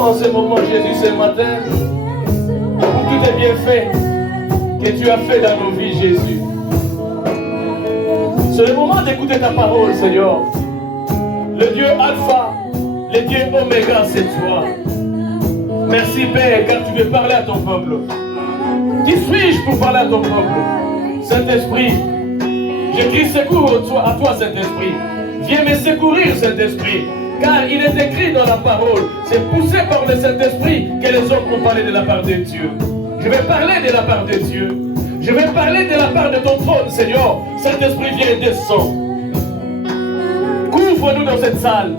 remercions en ce moment, Jésus, ce matin, pour tous les bienfaits que tu as fait dans nos vies, Jésus. C'est le moment d'écouter ta parole, Seigneur. Le Dieu Alpha, le Dieu Oméga, c'est toi. Merci, Père, car tu veux parler à ton peuple. Qui suis-je pour parler à ton peuple? Saint-Esprit, je crie secours à toi, Saint-Esprit. Viens me secourir, Saint-Esprit. Car il est écrit dans la parole, c'est poussé par le Saint-Esprit que les hommes ont parlé de la part de Dieu. Je vais parler de la part de Dieu. Je vais parler de la part de ton trône, Seigneur. Saint-Esprit, viens et descends. Couvre-nous dans cette salle.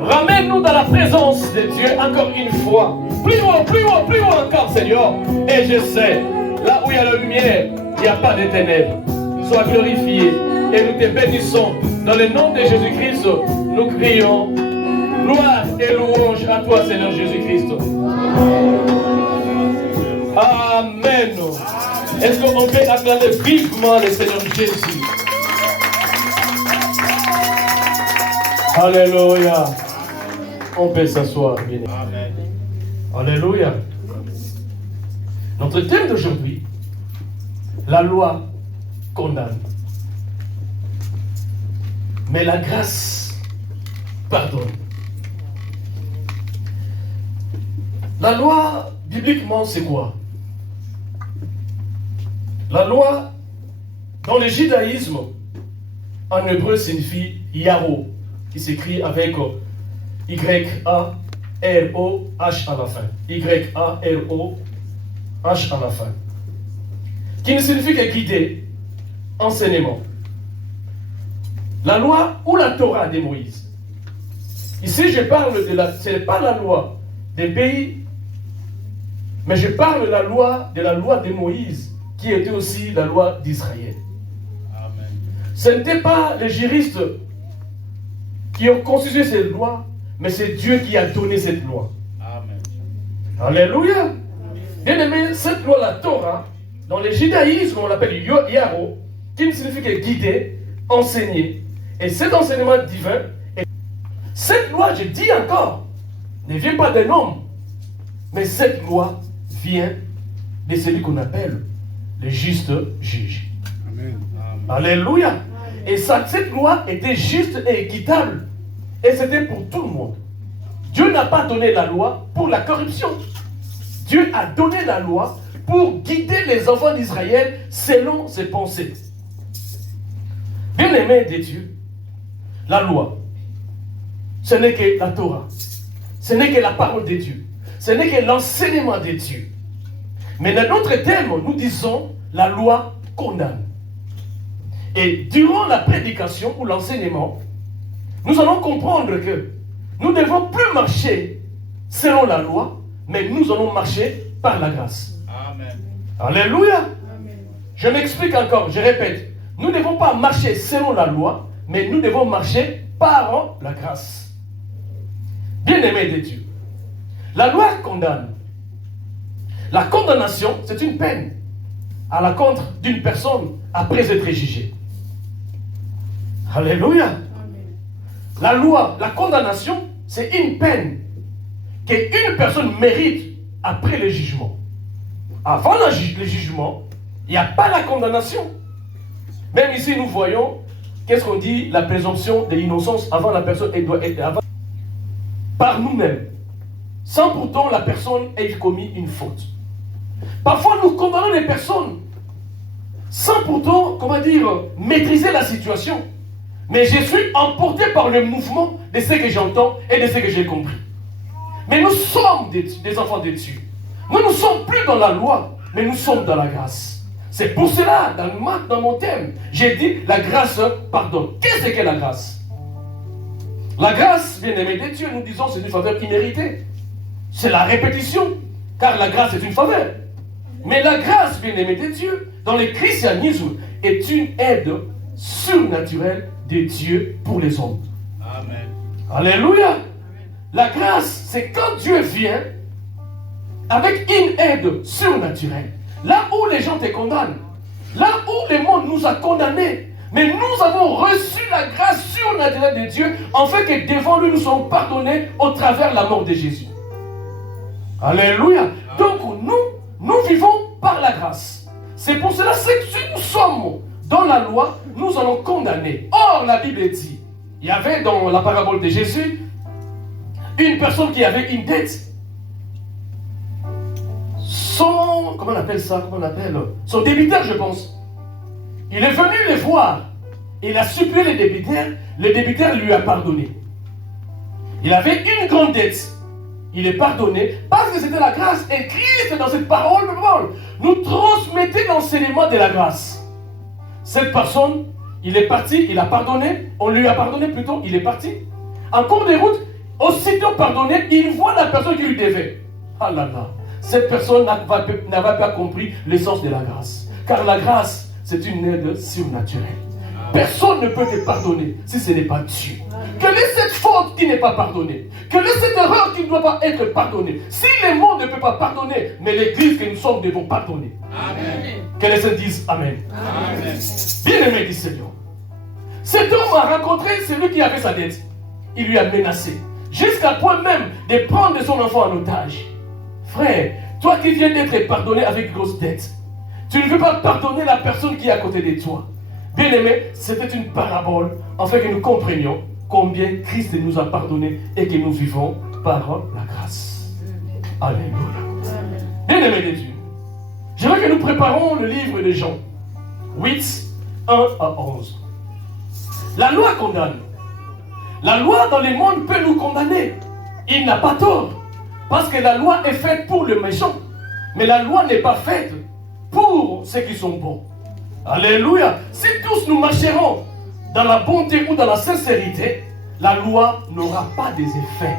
Ramène-nous dans la présence de Dieu encore une fois. Plus haut encore, Seigneur. Et je sais, là où il y a la lumière, il n'y a pas de ténèbres. Sois glorifié. Et nous te bénissons. Dans le nom de Jésus-Christ, nous crions gloire et louange à toi, Seigneur Jésus-Christ. Amen. Est-ce qu'on peut acclamer vivement le Seigneur Jésus? Alléluia. On peut s'asseoir, bien. Amen. Alléluia. Notre thème d'aujourd'hui, la loi condamne. Mais la grâce pardonne. La loi, bibliquement, c'est quoi? La loi, dans le judaïsme, en hébreu, signifie Yaro, qui s'écrit avec Y-A-R-O-H à la fin. Y-A-R-O-H à la fin. Qui ne signifie que guider, enseignement. La loi ou la Torah de Moïse. Ici, je parle de la... Ce n'est pas la loi des pays, mais je parle de la loi de Moïse, qui était aussi la loi d'Israël. Ce n'était pas les juristes qui ont constitué cette loi, mais c'est Dieu qui a donné cette loi. Amen. Alléluia. Bien aimé, cette loi, la Torah, dans le judaïsme, on l'appelle Yaro, qui signifie que guider, enseigner. Et cet enseignement divin, cette loi, je dis encore, ne vient pas d'un homme, mais cette loi vient de celui qu'on appelle le juste juge. Amen. Alléluia. Et cette loi était juste et équitable. Et c'était pour tout le monde. Dieu n'a pas donné la loi pour la corruption. Dieu a donné la loi pour guider les enfants d'Israël selon ses pensées. Bien-aimés de Dieu, la loi, ce n'est que la Torah. Ce n'est que la parole de Dieu. Ce n'est que l'enseignement de Dieu. Mais dans notre thème, nous disons la loi condamne. Et durant la prédication ou l'enseignement, nous allons comprendre que nous ne devons plus marcher selon la loi, mais nous allons marcher par la grâce. Amen. Alléluia. Amen. Je m'explique encore, je répète. Nous ne devons pas marcher selon la loi, mais nous devons marcher par la grâce. Bien-aimés de Dieu, la loi condamne. La condamnation, c'est une peine à l'encontre d'une personne après être jugée. Alléluia. Amen. La loi, la condamnation, c'est une peine qu'une personne mérite après le jugement. Avant le jugement, il n'y a pas la condamnation. Même ici, nous voyons, qu'est-ce qu'on dit, la présomption de l'innocence avant la personne, elle doit être avant, par nous-mêmes, sans pourtant la personne ait commis une faute. Parfois, nous condamnons les personnes sans pourtant, maîtriser la situation. Mais je suis emporté par le mouvement de ce que j'entends et de ce que j'ai compris. Mais nous sommes des enfants de Dieu. Nous ne sommes plus dans la loi, mais nous sommes dans la grâce. C'est pour cela, dans mon thème, j'ai dit la grâce pardonne. Qu'est-ce que la grâce? La grâce, bien-aimé de Dieu, nous disons, c'est une faveur imméritée. C'est la répétition, car la grâce est une faveur. Mais la grâce, bien-aimé de Dieu, dans le christianisme, est une aide surnaturelle de Dieu pour les hommes. Amen. Alléluia. Amen. La grâce, c'est quand Dieu vient avec une aide surnaturelle. Là où les gens te condamnent, là où le monde nous a condamnés, mais nous avons reçu la grâce surnaturelle de Dieu, en fait que devant lui nous sommes pardonnés au travers de la mort de Jésus. Alléluia. Donc nous vivons par la grâce. C'est pour cela que si nous sommes dans la loi, nous allons condamner. Or, la Bible dit, il y avait dans la parabole de Jésus, une personne qui avait une dette. Comment on appelle ça? Son débiteur, je pense. Il est venu les voir. Il a supplié les débiteurs. Le débiteur lui a pardonné. Il avait une grande dette. Il est pardonné parce que c'était la grâce. Et Christ, dans cette parole, nous transmettait l'enseignement de la grâce. Cette personne, il est parti, il a pardonné. On lui a pardonné plutôt, il est parti. En cours de route, aussitôt pardonné, il voit la personne qui lui devait. Ah là là. Cette personne n'avait pas compris l'essence de la grâce. Car la grâce, c'est une aide surnaturelle. Personne ne peut te pardonner si ce n'est pas Dieu. Quelle est cette faute qui n'est pas pardonnée? Quelle est cette erreur qui ne doit pas être pardonnée? Si le monde ne peut pas pardonner, mais l'Église que nous sommes devons pardonner. Amen. Que les saints disent Amen. Amen. Bien-aimé du Seigneur. Cet homme a rencontré celui qui avait sa dette. Il lui a menacé. Jusqu'à point même de prendre son enfant en otage. Frère, toi qui viens d'être pardonné avec une grosse dette, tu ne veux pas pardonner la personne qui est à côté de toi. Bien-aimé, c'était une parabole afin que nous comprenions combien Christ nous a pardonné et que nous vivons par la grâce. Alléluia. Bien-aimé de Dieu, j'aimerais que nous préparions le livre de Jean 8, 1 à 11. La loi condamne. La loi dans le monde peut nous condamner. Il n'a pas tort. Parce que la loi est faite pour le méchant. Mais la loi n'est pas faite pour ceux qui sont bons. Alléluia. Si tous nous marcherons dans la bonté ou dans la sincérité, la loi n'aura pas des effets.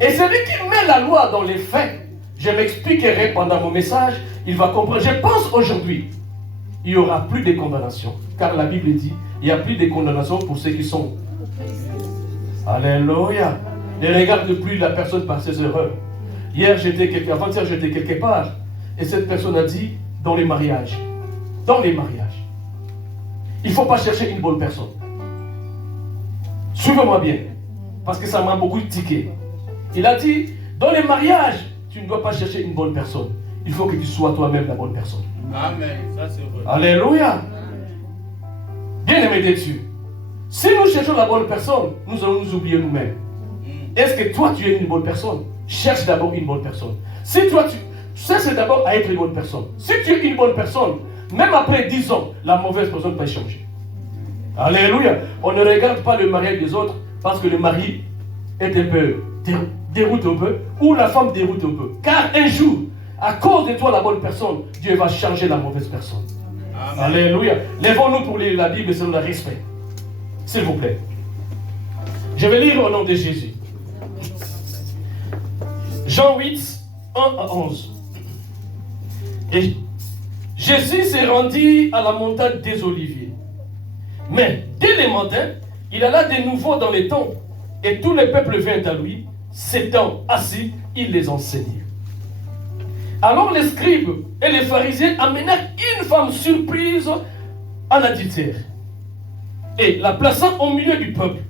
Et celui qui met la loi dans les faits, je m'expliquerai pendant mon message, il va comprendre. Je pense aujourd'hui, il n'y aura plus de condamnation. Car la Bible dit, il n'y a plus de condamnation pour ceux qui sont. Alléluia. Ne regarde plus la personne par ses erreurs. Avant-hier, j'étais quelque part, et cette personne a dit, dans les mariages, il ne faut pas chercher une bonne personne. Suivez-moi bien, parce que ça m'a beaucoup tiqué. Il a dit, dans les mariages, tu ne dois pas chercher une bonne personne. Il faut que tu sois toi-même la bonne personne. Amen, ça c'est vrai. Alléluia. Bien-aimé de Dieu, si nous cherchons la bonne personne, nous allons nous oublier nous-mêmes. Est-ce que toi, tu es une bonne personne? Cherche d'abord une bonne personne. Si toi, tu cherches d'abord à être une bonne personne. Si tu es une bonne personne, même après 10 ans, la mauvaise personne va changer. Alléluia. On ne regarde pas le mariage des autres parce que le mari est un peu déroute un peu, ou la femme déroute un peu. Car un jour, à cause de toi, la bonne personne, Dieu va changer la mauvaise personne. Amen. Alléluia. Lèvons-nous pour lire la Bible selon le respect. S'il vous plaît. Je vais lire au nom de Jésus. Jean 8, 1 à 11. Et Jésus s'est rendu à la montagne des Oliviers. Mais dès le matin, il alla de nouveau dans les temples, et tout le peuple vint à lui. S'étant assis, il les enseignait. Alors les scribes et les pharisiens amenèrent une femme surprise en adultère. Et la plaçant au milieu du peuple,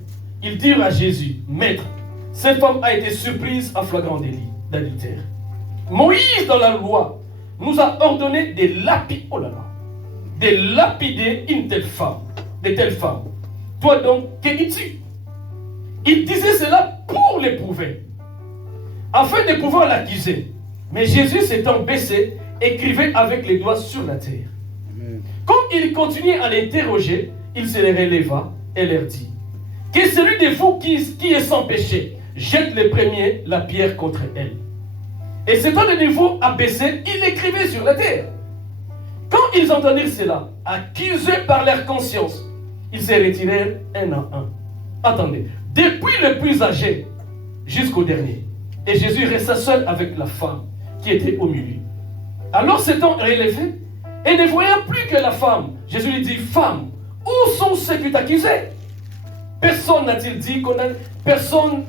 ils dirent à Jésus, Maître, cette femme a été surprise en flagrant délit d'adultère. Moïse, dans la loi, nous a ordonné de lapider une telle femme, de telles femmes. Toi donc, que dis-tu? Il disait cela pour l'éprouver, afin de pouvoir l'accuser. Mais Jésus s'étant baissé, écrivait avec les doigts sur la terre. Comme il continuait à l'interroger, il se les releva et leur dit, que celui de vous qui est sans péché jette le premier la pierre contre elle. Et s'étant de nouveau abaissé, il écrivait sur la terre. Quand ils entendirent cela, accusés par leur conscience, ils se retirèrent un à un. Attendez, depuis le plus âgé jusqu'au dernier. Et Jésus resta seul avec la femme qui était au milieu. Alors s'étant relevé, et ne voyant plus que la femme, Jésus lui dit, femme, où sont ceux qui t'accusaient? Personne n'a-t-il dit condamné? Personne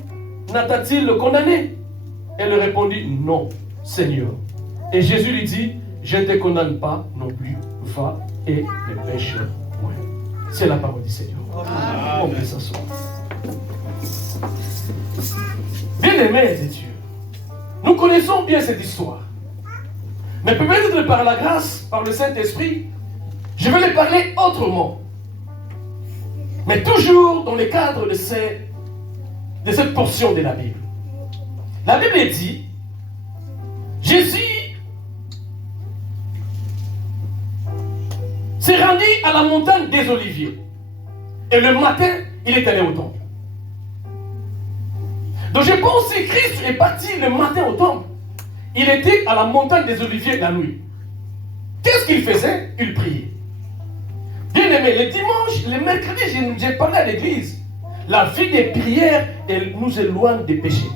n'a-t-il condamné? Elle répondit, non, Seigneur. Et Jésus lui dit, je ne te condamne pas non plus, va et ne pêche point. C'est la parole du Seigneur. On peut s'asseoir. Bien-aimé de Dieu, Nous connaissons bien cette histoire. Mais peut-être par la grâce, par le Saint-Esprit, je vais les parler autrement. Mais toujours dans le cadre de cette portion de la Bible. La Bible dit, Jésus s'est rendu à la montagne des Oliviers. Et le matin, il est allé au temple. Donc je pense que Christ est parti le matin au temple. Il était à la montagne des Oliviers la nuit. Qu'est-ce qu'il faisait? Il priait. Bien aimé, le dimanche, le mercredi, j'ai parlé à l'église. La vie des prières, elle nous éloigne des péchés.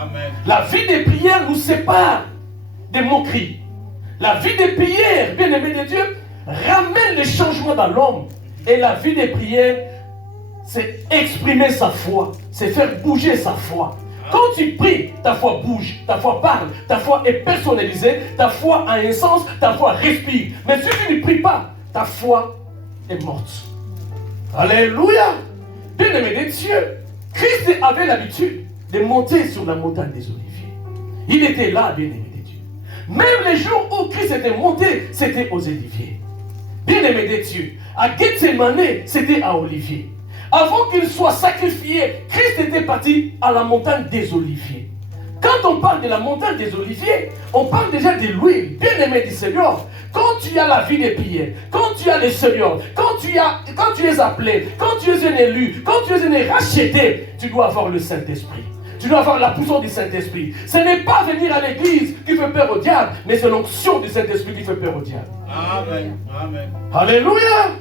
Amen. La vie des prières nous sépare des moqueries. La vie des prières, bien aimé de Dieu, ramène les changements dans l'homme. Et la vie des prières, c'est exprimer sa foi, c'est faire bouger sa foi. Quand tu pries, ta foi bouge, ta foi parle, ta foi est personnalisée, ta foi a un sens, ta foi respire. Mais si tu ne pries pas, ta foi est morte. Alléluia! Bien-aimé de Dieu, Christ avait l'habitude de monter sur la montagne des Oliviers. Il était là, bien-aimé de Dieu. Même les jours où Christ était monté, c'était aux Oliviers. Bien-aimé de Dieu, à Gethsemane, c'était à Olivier. Avant qu'il soit sacrifié, Christ était parti à la montagne des Oliviers. Quand on parle de la montagne des Oliviers, on parle déjà de l'huile, bien-aimé du Seigneur. Quand tu as la vie des prières, quand tu as le Seigneur, quand tu es appelé, quand tu es un élu, quand tu es un racheté, tu dois avoir le Saint-Esprit. Tu dois avoir la puissance du Saint-Esprit. Ce n'est pas venir à l'église qui fait peur au diable, mais c'est l'onction du Saint-Esprit qui fait peur au diable. Amen. Amen. Alléluia.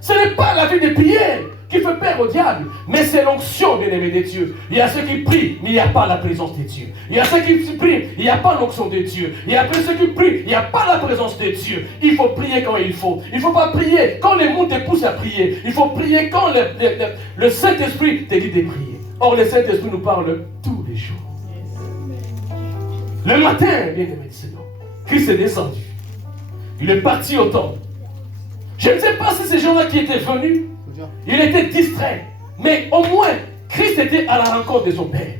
Ce n'est pas la vie des prières qui fait peur au diable, mais c'est l'onction, bien-aimé de Dieu. Il y a ceux qui prient, mais il n'y a pas la présence de Dieu. Il y a ceux qui prient, il n'y a pas l'onction de Dieu. Il y a ceux qui prient, il n'y a pas la présence de Dieu. Il faut prier quand il faut. Il ne faut pas prier quand les mots te poussent à prier. Il faut prier quand le Saint-Esprit te dit de prier. Or, le Saint-Esprit nous parle tous les jours. Le matin, bien-aimé de Seigneur, Christ est descendu. Il est parti au temple. Je ne sais pas si ces gens-là qui étaient venus, il était distrait. Mais au moins, Christ était à la rencontre de son Père.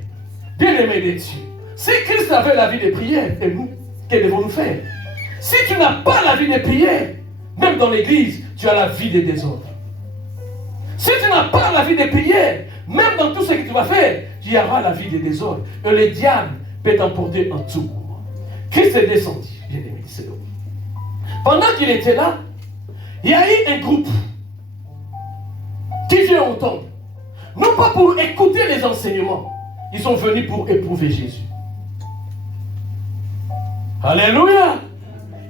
Bien-aimé de Dieu. Si Christ avait la vie des prières, et nous, que devons-nous faire? Si tu n'as pas la vie des prières, même dans l'église, tu as la vie des désordres. Si tu n'as pas la vie des prières, même dans tout ce que tu vas faire, tu auras la vie des désordres. Et le diable peut t'emporter en tout moment. Christ est descendu, bien-aimé de Seigneur. Pendant qu'il était là, il y a eu un groupe qui vient au temple. Non pas pour écouter les enseignements. Ils sont venus pour éprouver Jésus. Alléluia.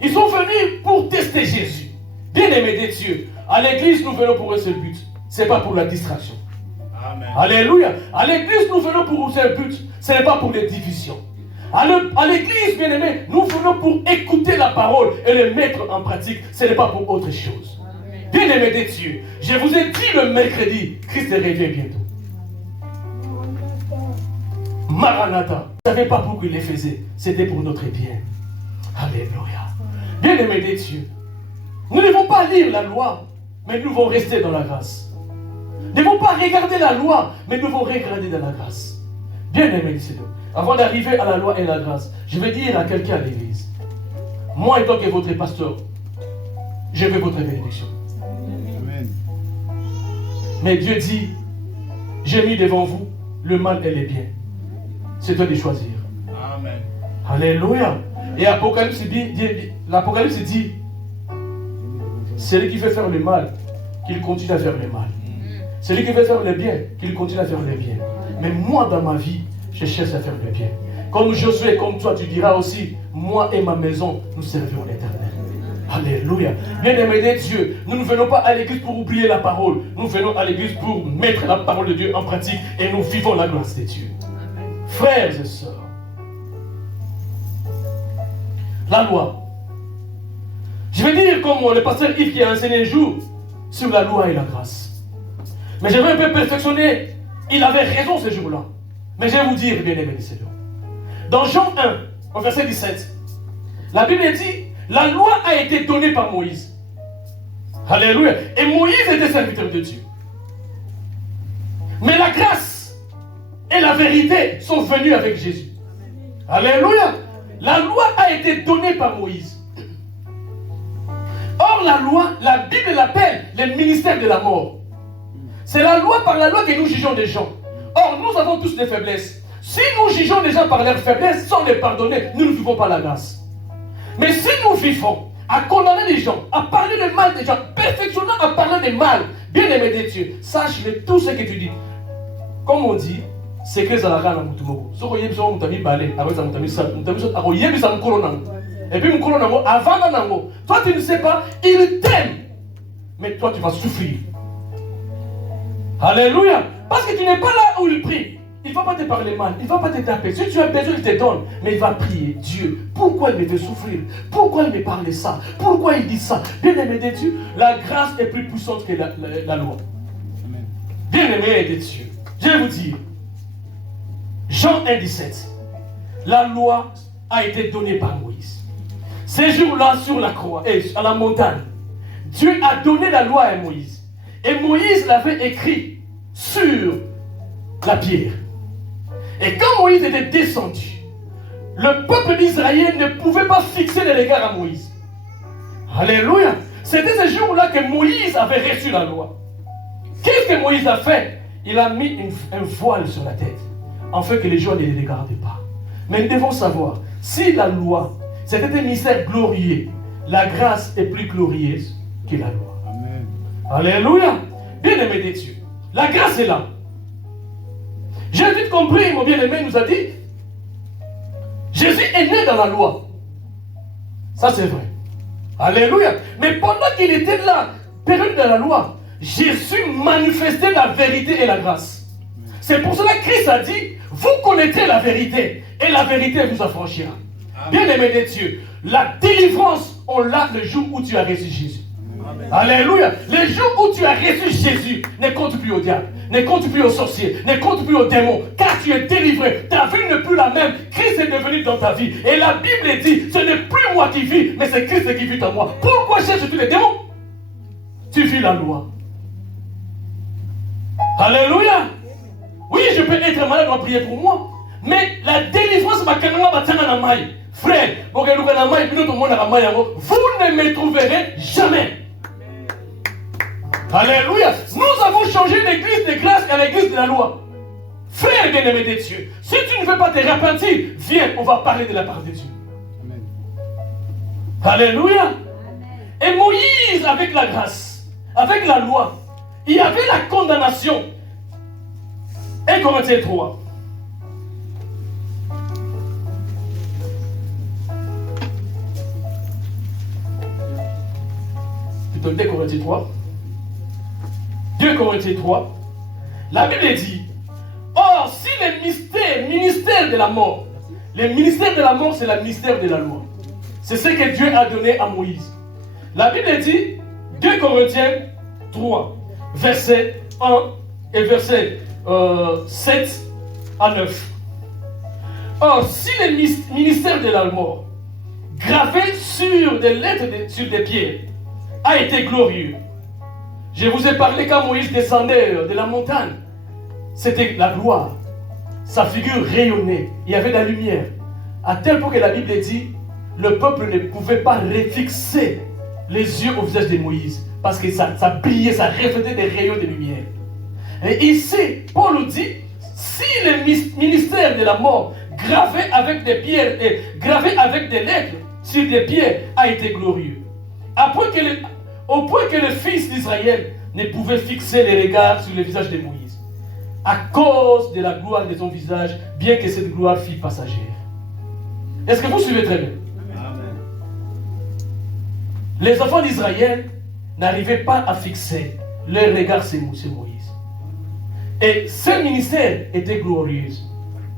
Ils sont venus pour tester Jésus. Bien-aimés de Dieu, à l'église, nous venons pour un seul but. Ce n'est pas pour la distraction. Amen. Alléluia. À l'église, nous venons pour un seul but. Ce n'est pas pour les divisions. À l'église, bien-aimés, nous venons pour écouter la parole et le mettre en pratique. Ce n'est pas pour autre chose. Bien-aimés de Dieu, je vous ai dit le mercredi, Christ revient bientôt. Maranatha, vous ne savez pas pourquoi il les faisait. C'était pour notre bien. Alléluia. Bien-aimés de Dieu, nous ne devons pas lire la loi, mais nous devons rester dans la grâce. Nous ne devons pas regarder la loi, mais nous devons regarder dans la grâce. Bien-aimés de Dieu, avant d'arriver à la loi et la grâce, je vais dire à quelqu'un à l'église, moi étant que votre pasteur, je veux votre bénédiction. Amen. Mais Dieu dit, j'ai mis devant vous le mal et le bien. C'est toi de choisir. Amen. Alléluia. Et l'Apocalypse dit, celui qui veut faire le mal, qu'il continue à faire le mal. Celui qui veut faire le bien, qu'il continue à faire le bien. Mais moi, dans ma vie, je cherche à faire le bien. Comme Josué, comme toi, tu diras aussi, moi et ma maison, nous servirons l'Éternel. Alléluia. Bien-aimés de Dieu, nous ne venons pas à l'église pour oublier la parole. Nous venons à l'église pour mettre la parole de Dieu en pratique et nous vivons la grâce de Dieu. Amen. Frères et sœurs, la loi. Je vais dire comme le pasteur Yves qui a enseigné un jour sur la loi et la grâce. Mais je vais un peu perfectionner. Il avait raison ce jour-là. Mais je vais vous dire, bien-aimés du Seigneur. Dans Jean 1, au verset 17, la Bible dit, la loi a été donnée par Moïse. Alléluia. Et Moïse était serviteur de Dieu. Mais la grâce et la vérité sont venues avec Jésus. Alléluia. La loi a été donnée par Moïse. Or, la loi, la Bible l'appelle le ministère de la mort. C'est la loi par la loi que nous jugeons les gens. Or, nous avons tous des faiblesses. Si nous jugeons les gens par leurs faiblesses sans les pardonner, nous ne vivons pas la grâce. Mais si nous vivons à condamner les gens, à parler de mal des gens, perfectionnant à parler de mal, bien-aimé de Dieu, sache que tout ce que tu dis, comme on dit, c'est que ça la mutu moko. So koyeb so mutami balé, avec ça mutami ça, mutami so akoyeb ça mukolo nango. Et puis mukolo nango avant nango. Toi tu ne sais pas, il t'aime. Mais toi tu vas souffrir. Alléluia. Parce que tu n'es pas là où il prie. Il ne va pas te parler mal, il ne va pas te taper. Si tu as besoin, il te donne. Mais il va prier. Dieu, pourquoi il me fait souffrir? Pourquoi il me parle ça? Pourquoi il dit ça? Bien-aimé de Dieu, la grâce est plus puissante que la loi. Bien-aimé de Dieu, je vais vous dire, Jean 1,17, la loi a été donnée par Moïse. Ces jours-là, sur la croix, et à la montagne, Dieu a donné la loi à Moïse. Et Moïse l'avait écrit sur la pierre. Et quand Moïse était descendu, le peuple d'Israël ne pouvait pas fixer les regards à Moïse. Alléluia. C'était ce jour-là que Moïse avait reçu la loi. Qu'est-ce que Moïse a fait? Il a mis un voile sur la tête, afin que les gens ne les regardent pas. Mais nous devons savoir, si la loi, c'était un mystère glorieux, la grâce est plus glorieuse que la loi. Amen. Alléluia. Bien-aimé de Dieu, la grâce est là. J'ai vite compris, mon bien-aimé nous a dit, Jésus est né dans la loi. Ça c'est vrai. Alléluia. Mais pendant qu'il était là, période de la loi, Jésus manifestait la vérité et la grâce. C'est pour cela que Christ a dit, vous connaîtrez la vérité et la vérité vous affranchira. Bien-aimé de Dieu, la délivrance, on l'a le jour où tu as reçu Jésus. Amen. Alléluia. Le jour où tu as reçu Jésus, ne compte plus au diable, ne compte plus aux sorciers, ne compte plus aux démons, car tu es délivré. Ta vie n'est plus la même. Christ est devenu dans ta vie. Et la Bible dit, ce n'est plus moi qui vis, mais c'est Christ qui vit en moi. Pourquoi cherches-tu les démons? Tu vis la loi. Alléluia. Oui, je peux être malade, on va prier pour moi. Mais la délivrance, frère, vous ne me trouverez jamais. Alléluia. Nous avons changé l'église de grâce à l'église de la loi. Frère bien-aimé de Dieu, si tu ne veux pas te repentir, viens, on va parler de la part de Dieu. Amen. Alléluia. Et Moïse, avec la grâce, avec la loi, il y avait la condamnation. 1 Corinthiens 3. Plutôt 2 Corinthiens 3. 2 Corinthiens 3. La Bible dit, or, si le ministère de la mort, le ministère de la mort, c'est le ministère de la loi. C'est ce que Dieu a donné à Moïse. La Bible dit, 2 Corinthiens 3, verset 1 et verset 7 à 9. Or, si le ministère de la mort, gravé sur des lettres, sur des pierres, a été glorieux. Je vous ai parlé quand Moïse descendait de la montagne. C'était la gloire. Sa figure rayonnait. Il y avait de la lumière. À tel point que la Bible dit, le peuple ne pouvait pas refixer les yeux au visage de Moïse. Parce que ça brillait, ça reflétait des rayons de lumière. Et ici, Paul nous dit, si le ministère de la mort, gravé avec des pierres et gravé avec des lettres sur des pierres, a été glorieux. Au point que le fils d'Israël ne pouvait fixer les regards sur le visage de Moïse, à cause de la gloire de son visage, bien que cette gloire fût passagère. Est-ce que vous suivez très bien? Amen. Les enfants d'Israël n'arrivaient pas à fixer leur regard sur Moïse. Et ce ministère était glorieux.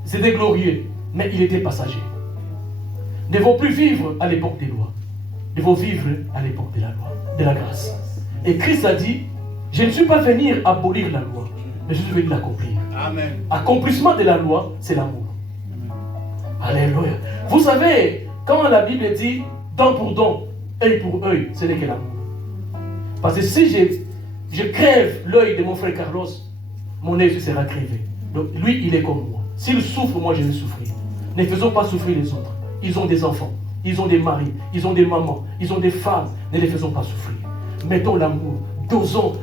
C'était glorieux, mais il était passager. Ne faut plus vivre à l'époque des lois. Il faut vivre à l'époque de la loi, de la grâce. Et Christ a dit, je ne suis pas venu abolir la loi, mais je suis venu l'accomplir. Amen. Accomplissement de la loi, c'est l'amour. Alléluia. Vous savez, quand la Bible dit dent pour dent, œil pour œil, ce n'est que l'amour. Parce que si je crève l'œil de mon frère Carlos, mon œil sera crevé. Donc lui, il est comme moi. S'il souffre, moi je vais souffrir. Ne faisons pas souffrir les autres. Ils ont des enfants, ils ont des maris, ils ont des mamans, ils ont des femmes. Ne les faisons pas souffrir. Mettons l'amour, dosons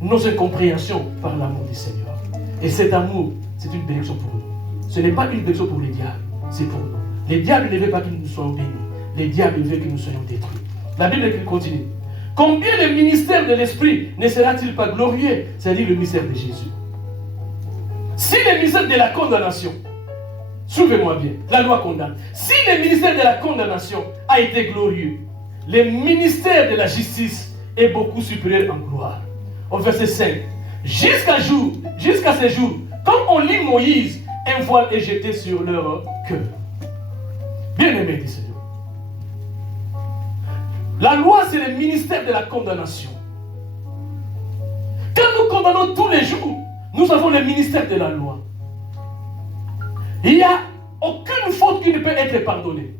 nos incompréhensions par l'amour du Seigneur. Et cet amour, c'est une bénédiction pour nous. Ce n'est pas une bénédiction pour les diables, c'est pour nous. Les diables ne veulent pas que nous soyons bénis. Les diables veulent que nous soyons détruits. La Bible continue. Combien le ministère de l'Esprit ne sera-t-il pas glorieux? C'est-à-dire le ministère de Jésus. Si le ministère de la condamnation, suivez-moi bien, la loi condamne. Si le ministère de la condamnation a été glorieux, le ministère de la justice est beaucoup supérieur en gloire. Au verset 5. Jusqu'à ce jour, quand on lit Moïse, un voile est jeté sur leur cœur. Bien-aimé du Seigneur. La loi, c'est le ministère de la condamnation. Quand nous condamnons tous les jours, nous avons le ministère de la loi. Il n'y a aucune faute qui ne peut être pardonnée.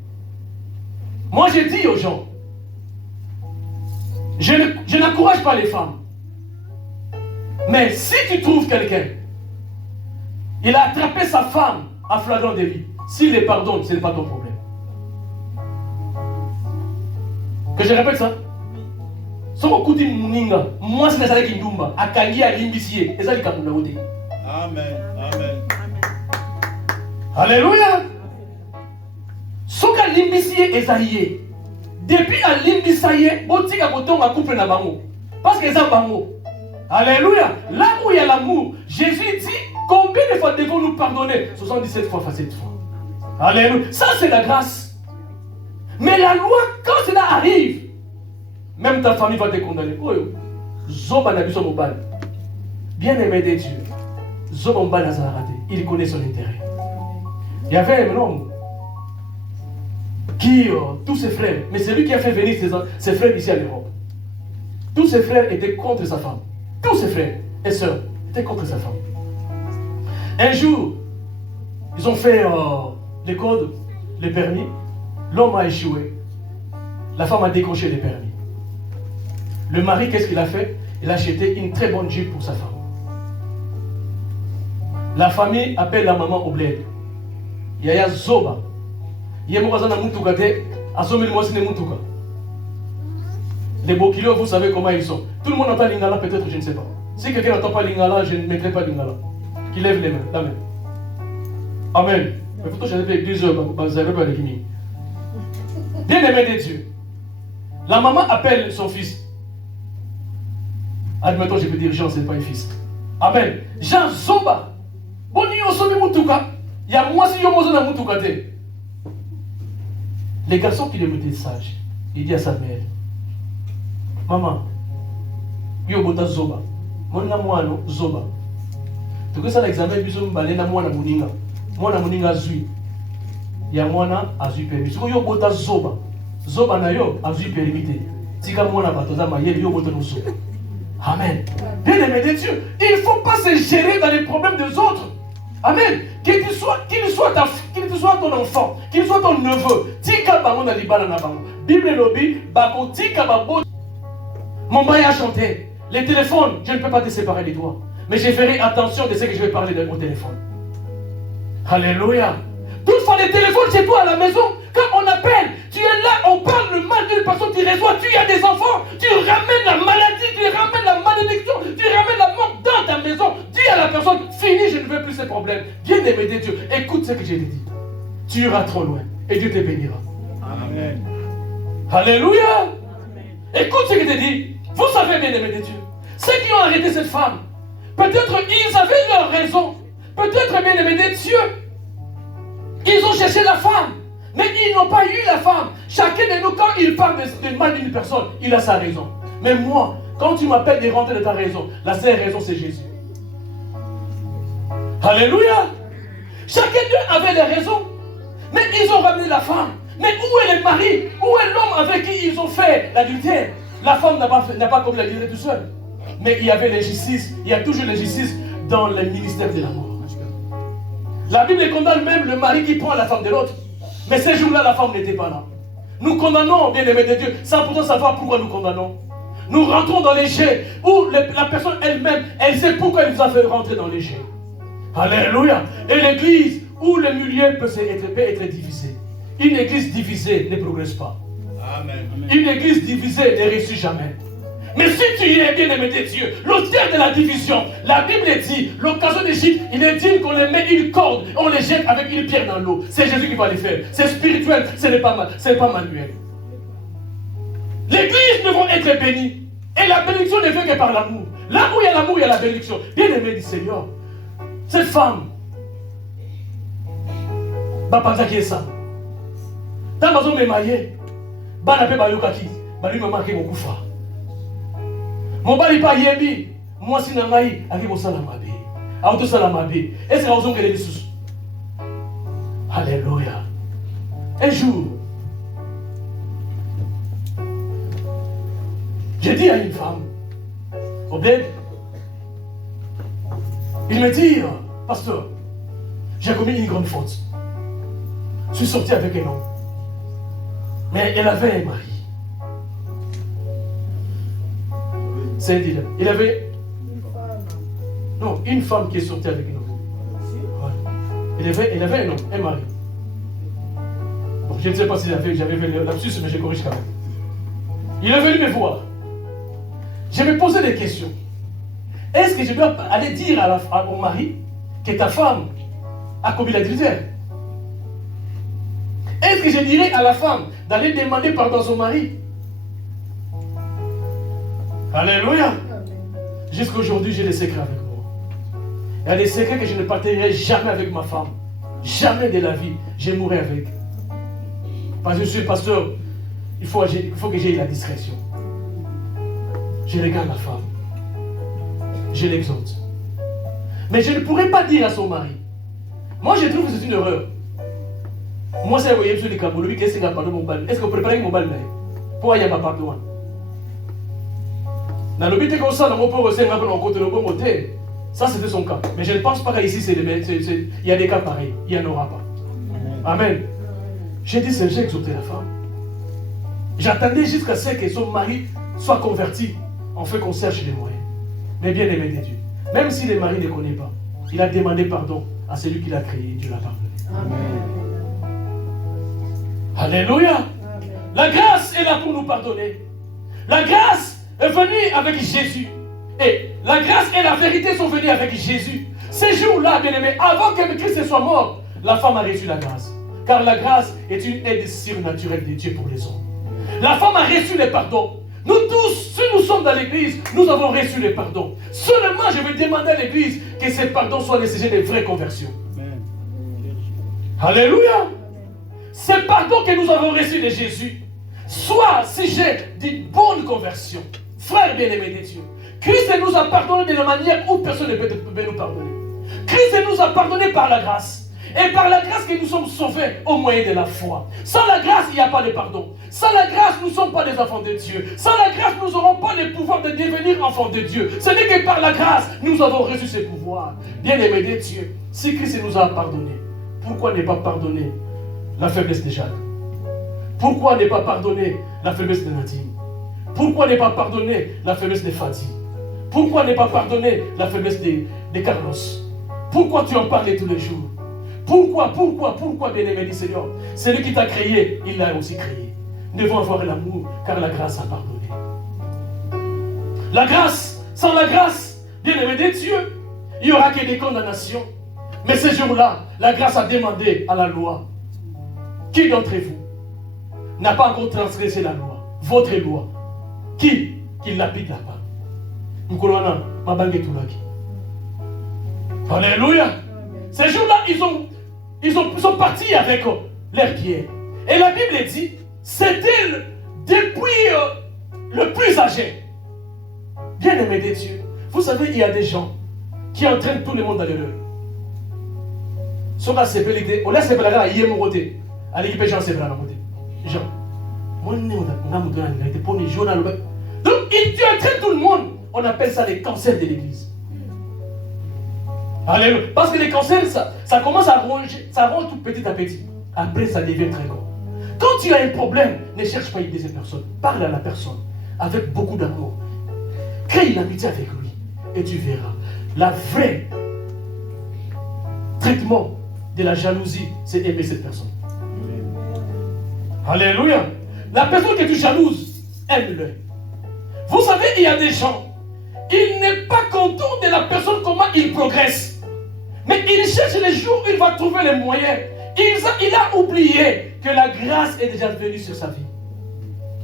Moi, je dis aux gens, je n'encourage pas les femmes. Mais si tu trouves quelqu'un, il a attrapé sa femme à flagrant délit, s'il les pardonne, ce n'est pas ton problème. Que je répète ça? Moi, c'est ça qui ndumba. Akangi a limbissier. Et ça, il a Amen. Amen. Alléluia. Soka limbissier esaïe. Depuis à limbisaye, botika boton a couple na bango. Parce que ça bango. Alléluia. Là où il y a l'amour, Jésus dit combien de fois devons nous pardonner? 77 fois, 7 fois. Alléluia. Ça, c'est la grâce. Mais la loi, quand cela arrive, même ta famille va te condamner. Bien aimé de Dieu, il connaît son intérêt. Il y avait un homme qui, tous ses frères, mais c'est lui qui a fait venir ses frères ici à l'Europe. Tous ses frères étaient contre sa femme. Tous ses frères et sœurs étaient contre sa femme. Un jour, ils ont fait les codes, les permis. L'homme a échoué. La femme a décroché les permis. Le mari, qu'est-ce qu'il a fait? Il a acheté une très bonne Jeep pour sa femme. La famille appelle la maman au bled. Yaya Zoba. Les Bokilo, vous savez comment ils sont. Tout le monde entend Lingala, peut-être, je ne sais pas. Si quelqu'un n'entend pas Lingala, je ne mettrai pas Lingala. Qui lève les mains. Amen. Amen. Mais plutôt, j'en ai fait 2 heures. Bien-aimé de Dieu. La maman appelle son fils. Admettons, je peux dire Jean, ce n'est pas un fils. Amen. Jean Zoba. Boni osomi mutuka. Il y a moi si yomozo na mutuka te. Les garçons qui l'écoutaient sages, il dit à sa mère, maman, yo bota Zoba. Mona moano Zoba. Tu sais ça l'examen biso mbale na mwana muninga. Mwana muninga zui. Il y a mwana azui permis. Si yo bota Zoba. Zoba na yo azui permis. Tika mwana batoza mayeli yo bota no Zoba. Amen. Bien-aimé de Dieu, il ne faut pas se gérer dans les problèmes des autres. Amen. Qu'il soit ton enfant, qu'il soit ton neveu. Tika bango na libala na bango. Bible lobi, bako tika babo. Mon bail a chanté. Les téléphones, je ne peux pas te séparer des doigts. Mais je ferai attention de ce que je vais parler de mon téléphone. Alléluia. Toutefois, les téléphones chez toi à la maison, quand on appelle, tu es là, on parle le mal d'une personne, tu reçois, tu as des enfants, tu ramènes la maladie, tu ramènes la malédiction, tu ramènes la mort dans ta maison. Dis à la personne, fini, je ne veux plus ces problèmes. Bien-aimé de Dieu, écoute ce que je te dis. Tu iras trop loin et Dieu te bénira. Amen. Alléluia. Amen. Écoute ce que je te dis. Vous savez, bien-aimé de Dieu, ceux qui ont arrêté cette femme, peut-être ils avaient leur raison. Peut-être, bien-aimé de Dieu, ils ont cherché la femme, mais ils n'ont pas eu la femme. Chacun de nous, quand il parle de mal d'une personne, il a sa raison. Mais moi, quand tu m'appelles de rentrer de ta raison, la seule raison, c'est Jésus. Alléluia. Chacun d'eux avait des raisons, mais ils ont ramené la femme. Mais où est le mari? Où est l'homme avec qui ils ont fait l'adultère? La femme n'a pas commis l'adultère tout seul. Mais il y avait l'injustice, il y a toujours l'injustice dans le ministère de l'amour. La Bible condamne même le mari qui prend la femme de l'autre. Mais ces jours-là, la femme n'était pas là. Nous condamnons, bien-aimés de Dieu, sans pourtant savoir pourquoi nous condamnons. Nous rentrons dans les jets où la personne elle-même, elle sait pourquoi elle nous a fait rentrer dans les jets. Alléluia. Et l'église où le milieu peut être divisé. Une église divisée ne progresse pas. Amen. Une église divisée ne réussit jamais. Mais si tu es bien-aimé de Dieu, l'auteur de la division, la Bible dit, l'occasion d'Égypte, il est dit qu'on les met une corde, on les jette avec une pierre dans l'eau. C'est Jésus qui va le faire. C'est spirituel, ce n'est pas manuel. L'église devra être bénie. Et la bénédiction ne vient que par l'amour. Là où il y a l'amour, il y a la bénédiction. Bien-aimé du Seigneur, cette femme, Bapanda qui est ça. Dans ma zone mémaillée, Banape Bayokaki, Bali me marque beaucoup fort. Mon bali pas yebi, moi si nangai, aki mo salamabe. Auto salamabe. Est-ce que vous avez des sous? Alléluia. Un jour, j'ai dit à une femme, au bled, il me dit, pasteur, j'ai commis une grande faute. Je suis sorti avec un homme. Mais elle avait un mari. C'est dit, il avait une femme qui est sortie avec un homme. Ouais. Il avait un homme, un mari. Bon, je ne sais pas si j'avais fait le lapsus, mais je corrige quand même. Il est venu me voir. Je me posais des questions. Est-ce que je dois aller dire au mari que ta femme a commis l'adultère? Est-ce que je dirais à la femme d'aller demander pardon à son mari? Alléluia. Jusqu'à aujourd'hui, j'ai des secrets avec moi. Il y a des secrets que je ne partagerai jamais avec ma femme. Jamais de la vie. Je mourrai avec. Parce que je suis pasteur, il faut que j'aie la discrétion. Je regarde ma femme. Je l'exhorte. Mais je ne pourrais pas dire à son mari. Moi, je trouve que c'est une erreur. Moi, c'est voyez sur les Camerounais, qu'est-ce que pardon mon bal? Est-ce que vous préparez mon bal? Pour aller à pardon. Dans le but comme ça, on peut rester un peu dans côté le bon côté. Ça, c'était son cas. Mais je ne pense pas qu'ici, il y a des cas pareils. Il n'y en aura pas. Amen. J'ai dit, j'ai exhorté la femme. J'attendais jusqu'à ce que son mari soit converti. On fait qu'on cherche les moyens. Mais bien aimé de Dieu. Même si le mari ne connaît pas, il a demandé pardon à celui qui l'a créé. Dieu l'a pardonné. Amen. Alléluia. Amen. La grâce est là pour nous pardonner. La grâce est venue avec Jésus. Et la grâce et la vérité sont venues avec Jésus. Ces jours-là, bien aimé, avant que Christ soit mort, la femme a reçu la grâce. Car la grâce est une aide surnaturelle de Dieu pour les hommes. La femme a reçu le pardon. Nous tous, si nous sommes dans l'église, nous avons reçu le pardon. Seulement, je vais demander à l'église que ce pardon soit le sujet de vraies conversions. Amen. Alléluia. Ce pardon que nous avons reçu de Jésus soit sujet d'une bonne conversion. Frères bien-aimés de Dieu, Christ nous a pardonné de la manière où personne ne peut nous pardonner. Christ nous a pardonné par la grâce. Et par la grâce que nous sommes sauvés au moyen de la foi. Sans la grâce, il n'y a pas de pardon. Sans la grâce, nous ne sommes pas des enfants de Dieu. Sans la grâce, nous n'aurons pas le pouvoir de devenir enfants de Dieu. Ce n'est que par la grâce, nous avons reçu ce pouvoir. Bien-aimés de Dieu, si Christ nous a pardonné, pourquoi ne pas pardonner la faiblesse de Jacques? Pourquoi ne pas pardonner la faiblesse de Nadine? Pourquoi ne pas pardonner la faiblesse de Fadi? Pourquoi ne pas pardonner la faiblesse de Carlos? Pourquoi tu en parles tous les jours? Pourquoi, bien-aimé du Seigneur? Celui qui t'a créé, il l'a aussi créé. Nous devons avoir l'amour, car la grâce a pardonné. La grâce, sans la grâce, bien-aimé de Dieu, il n'y aura que des condamnations. Mais ce jour-là, la grâce a demandé à la loi. Qui d'entre vous n'a pas encore transgressé la loi? Votre loi. Qui l'applique là-bas? Mkolwana, Mabange Tulaki. Alléluia. Ces jours-là, ils sont partis avec leurs pierres. Et la Bible dit, c'était depuis le plus âgé. Bien-aimé de Dieu, vous savez, il y a des gens qui entraînent tout le monde dans l'erreur. Donc il entraîne tout le monde. On appelle ça les cancers de l'église. Alléluia. Parce que les cancers, ça commence à ronger, ça ronge tout petit à petit. Après, ça devient très grand. Quand tu as un problème, ne cherche pas à aider cette personne. Parle à la personne avec beaucoup d'amour. Crée une amitié avec lui. Et tu verras. La vraie traitement de la jalousie, c'est aimer cette personne. Alléluia. La personne que tu jalouses, aime-le. Vous savez, il y a des gens, il n'est pas content de la personne, comment il progresse. Mais il cherche les jours où il va trouver les moyens. Il a oublié que la grâce est déjà venue sur sa vie.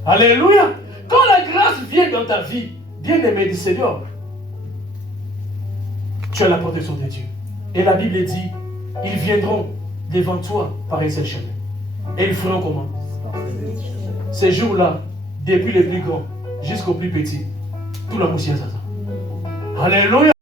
Alléluia. Quand la grâce vient dans ta vie, bien-aimé du Seigneur, tu as la protection de Dieu. Et la Bible dit, ils viendront devant toi par un seul chemin. Et ils feront comment? Ces jours-là, depuis les plus grands jusqu'aux plus petits, tout la moussière, ça. Alléluia.